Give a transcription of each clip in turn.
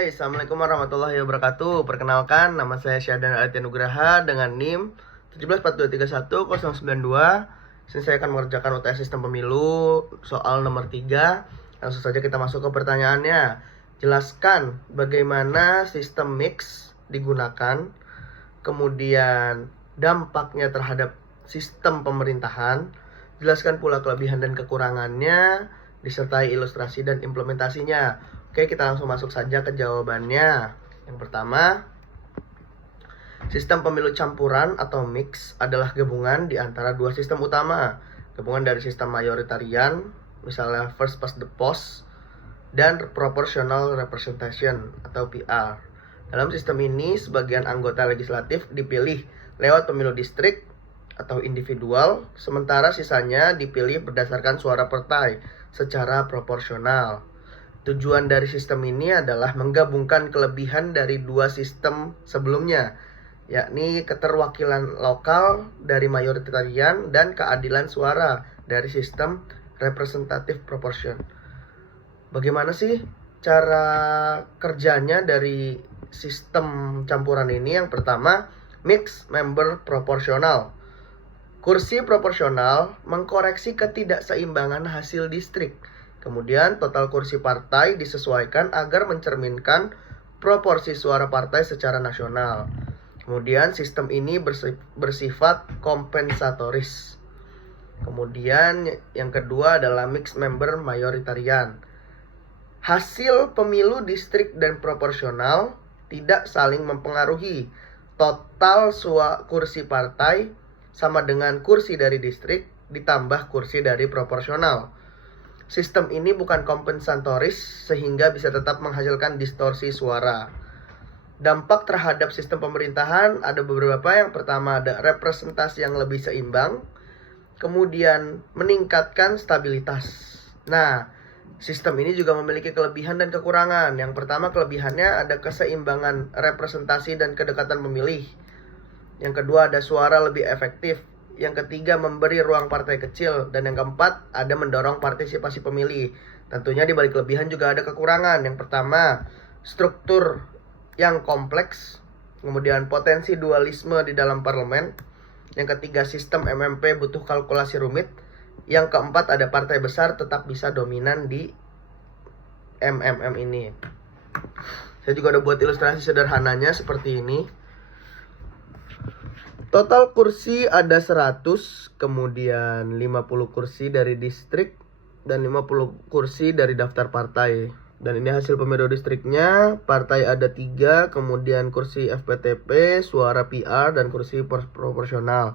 Assalamualaikum warahmatullahi wabarakatuh. Perkenalkan, nama saya Syahdan Aditya Nugraha dengan NIM 174231092. Sini saya akan mengerjakan UTS Sistem Pemilu soal nomor 3. Langsung saja kita masuk ke pertanyaannya. Jelaskan bagaimana sistem mix digunakan, kemudian dampaknya terhadap sistem pemerintahan. Jelaskan pula kelebihan dan kekurangannya, disertai ilustrasi dan implementasinya. Oke, kita langsung masuk saja ke jawabannya. Yang pertama, sistem pemilu campuran atau mix adalah gabungan di antara dua sistem utama. Gabungan dari sistem mayoritarian, misalnya first past the post, dan proportional representation atau PR. Dalam sistem ini, sebagian anggota legislatif dipilih lewat pemilu distrik atau individual, sementara sisanya dipilih berdasarkan suara partai secara proporsional. Tujuan dari sistem ini adalah menggabungkan kelebihan dari dua sistem sebelumnya, yakni keterwakilan lokal dari mayoritarian dan keadilan suara dari sistem representative proportion. Bagaimana sih cara kerjanya dari sistem campuran ini? Yang pertama, mixed member proporsional. Kursi proporsional mengkoreksi ketidakseimbangan hasil distrik. Kemudian total kursi partai disesuaikan agar mencerminkan proporsi suara partai secara nasional. Kemudian sistem ini bersifat kompensatoris. Kemudian yang kedua adalah mixed member mayoritarian. Hasil pemilu distrik dan proporsional tidak saling mempengaruhi. Total kursi partai sama dengan kursi dari distrik ditambah kursi dari proporsional. Sistem ini bukan kompensatoris sehingga bisa tetap menghasilkan distorsi suara. Dampak terhadap sistem pemerintahan ada beberapa. Yang pertama ada representasi yang lebih seimbang. Kemudian meningkatkan stabilitas. Nah, sistem ini juga memiliki kelebihan dan kekurangan. Yang pertama kelebihannya ada keseimbangan representasi dan kedekatan pemilih. Yang kedua ada suara lebih efektif. Yang ketiga memberi ruang partai kecil. Dan yang keempat ada mendorong partisipasi pemilih. Tentunya di balik kelebihan juga ada kekurangan. Yang pertama struktur yang kompleks. Kemudian potensi dualisme di dalam parlemen. Yang ketiga sistem MMP butuh kalkulasi rumit. Yang keempat ada partai besar tetap bisa dominan di MMM ini. Saya juga udah buat ilustrasi sederhananya seperti ini. Total kursi ada 100, kemudian 50 kursi dari distrik dan 50 kursi dari daftar partai. Dan ini hasil pemilu distriknya, partai ada 3, kemudian kursi FPTP, suara PR, dan kursi proporsional.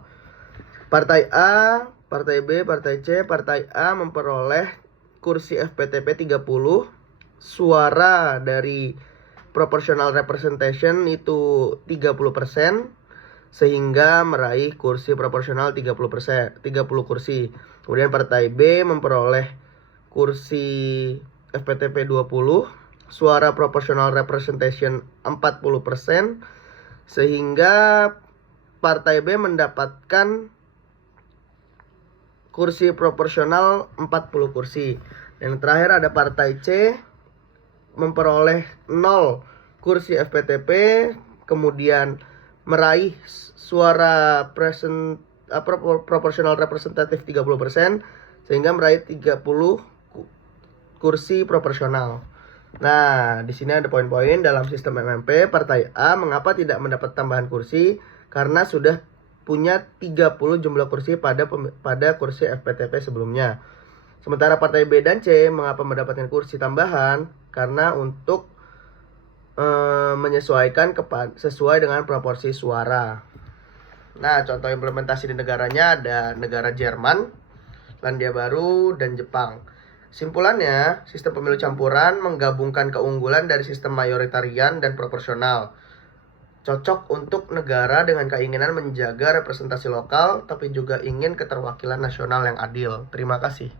Partai A, partai B, partai C. Partai A memperoleh kursi FPTP 30, suara dari proportional representation itu 30%. Sehingga meraih kursi proporsional 30 kursi. Kemudian partai B memperoleh kursi FPTP 20, suara proportional representation 40%, sehingga partai B mendapatkan kursi proporsional 40 kursi. Yang terakhir ada partai C memperoleh 0 kursi FPTP, kemudian meraih suara proporsional representatif 30%, sehingga meraih 30 kursi proporsional. Nah, di sini ada poin-poin dalam sistem MMP. Partai A mengapa tidak mendapat tambahan kursi? Karena sudah punya 30 jumlah kursi pada kursi FPTP sebelumnya. Sementara partai B dan C mengapa mendapatkan kursi tambahan? Karena untuk menyesuaikan sesuai dengan proporsi suara. Nah, contoh implementasi di negaranya ada negara Jerman, Selandia Baru, dan Jepang. Simpulannya, sistem pemilu campuran menggabungkan keunggulan dari sistem mayoritarian dan proporsional. Cocok untuk negara dengan keinginan menjaga representasi lokal, tapi juga ingin keterwakilan nasional yang adil. Terima kasih.